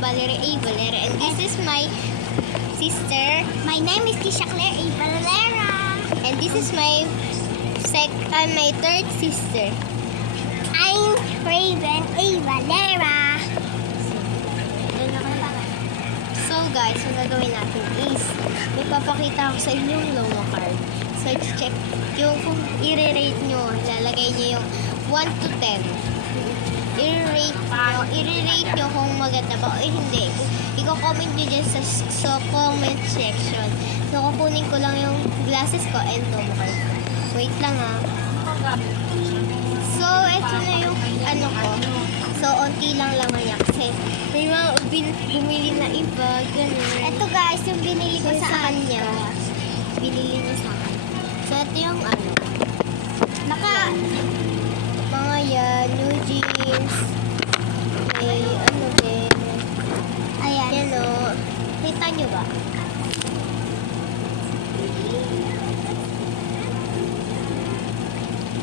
Valerie A. Valera, and this is my sister. My name is Kisha Claire A. Valera. And this is my my third sister. I'm Raven A. Valera. So guys, ang gagawin natin is magpapakita ako sa inyo yung Lomo card. So check yung kung i-rate nyo, lalagay nyo yung 1 to 10. I-rate nyo kung maganda ba o hindi. I-comment nyo dyan sa comment section. So kukunin ko lang yung glasses ko and Lomo card ko. Wait lang ha. So ito na yung ano ko. So, onti lang laman niya kasi may mga bumili na iba, ganun. Ito guys, yung binili ko So, sa kanya. Binili niya sa akin. So, ito yung ano. Mga yan, new jeans. May ano din. Ayan. Yan o. Kita nyo ba?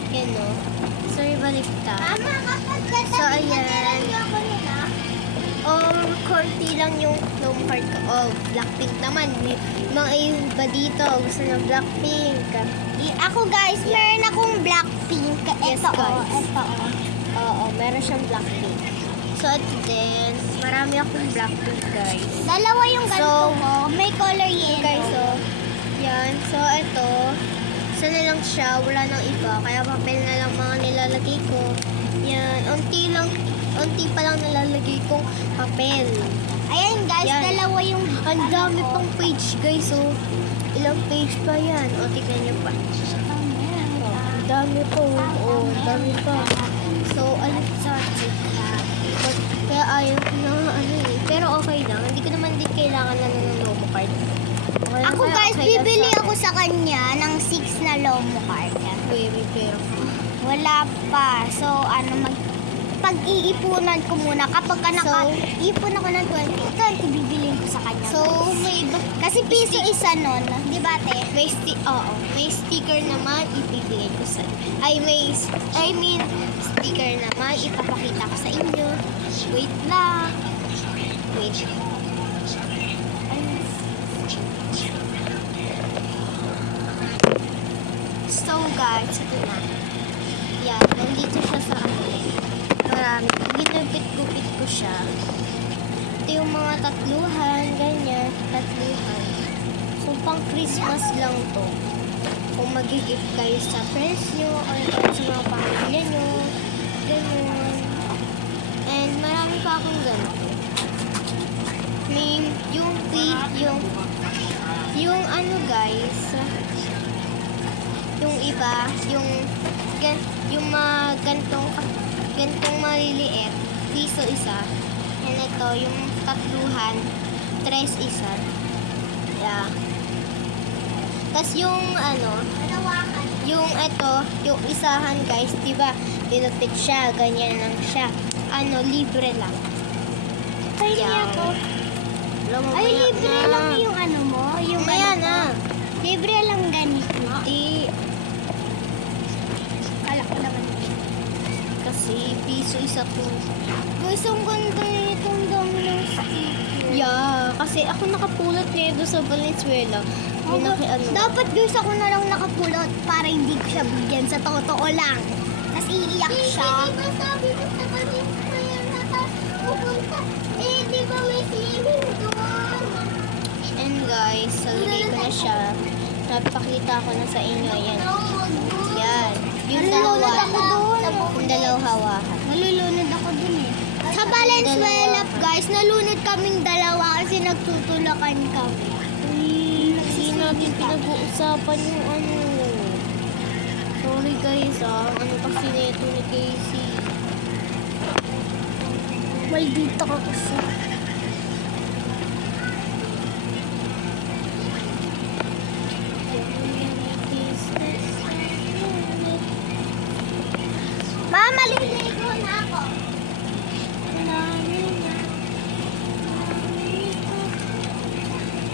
Yan o. Sorry, balikta. Mama, kapag So, ayan. ako nila. Konti lang yung Lomo card ko. Blackpink naman. Mga iba dito, gusto ng Blackpink. Ako guys, meron akong Blackpink. Yes, Ito guys. ito Oo, meron siyang Blackpink. So, ito din. Marami akong Blackpink, guys. Dalawa yung ganito So, mo. May color yellow. Guys, so, yan. So, ito. Isa na lang siya. Wala nang iba. Kaya papel na lang mga nilalagay ko. Yan. Unti pa lang nilalagay kong papel. Ayan guys, Yan. dalawa yung Ang dami pang page, guys. So, ilang page pa yan. O, tignan nyo pa. Ang dami po. O, ang dami pa. So, ano sa kaya ayaw ko na ano eh. Pero okay lang. Hindi ko naman din kailangan na ng Lomo card. Okay lang Ako kaya, guys, okay lang bibili sa ako sa kanya ng 6 na Lomo card. baby pero. Wala pa. So, pag-iipunan ko muna. Kapag naka-ipon ako ng 20, bibiliin ko sa kanya. So, may Kasi piso isa nun. Di ba, te? may sticker naman ibibigay ko sa sticker naman ipapakita ko sa inyo. Wait lang. Wait. So guys, ito na. Yan, nandito siya sa akin. Marami. Ginupit-gupit ko siya. Ito yung mga tatluhan, ganyan. Tatluhan. So, pang Christmas lang to. Kung mag-gift kayo sa friends nyo, o sa mga pamilya nyo. Ganyan. And marami pa akong ganito. May, yung ano guys, yung iba, yung mga gantong maliliit, piso isa. And ito, yung tatluhan, 3 isa. Yeah. Tapos yung ano, yung ito, yung isahan guys, diba, dinupit siya, ganyan lang siya. Ano, libre lang. Ay, Yan. ako. Ay, libre lang yung ano mo. Yung Ayan ano mo. Libre lang ganito. Di, Kala ko naman. kasi piso isa po. Guys, ang ganda nitong dami ng sticker. Yeah, kasi ako nakapulot niya doon sa Valenzuela. May ano. Dapat guys ako na lang nakapulot para hindi ko siya bigyan sa totoo lang. Tapos iiyak siya. Di ba sabi ko sa kanina pupunta? Di ba may swimming doon? And guys, salagay ko na siya. Napakita ko na sa inyo. Yan. Yan. Yung dalawa. Nalulunod ako doon. Yung dalawa hawakan. Nalulunod ako dun eh. Sa Valenzuela guys, nalunod kaming dalawa kasi nagtutulakan kami. Hindi natin pinag-uusapan yung ano. Sorry guys ano kasi neto ni Casey. Maldita ka kasi. Mama, liligo na ako.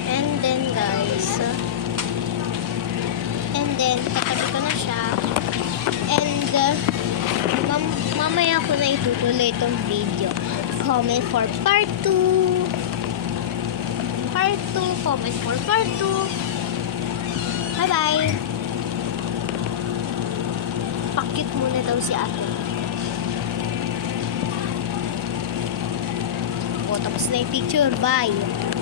And then guys, katabi ko na siya. And mamaya ko na itutuloy itong video. Comment for part 2. part 2. Comment for part 2. Bye-bye. Pakit muna daw si ate. O, tapos na yung picture. Bye.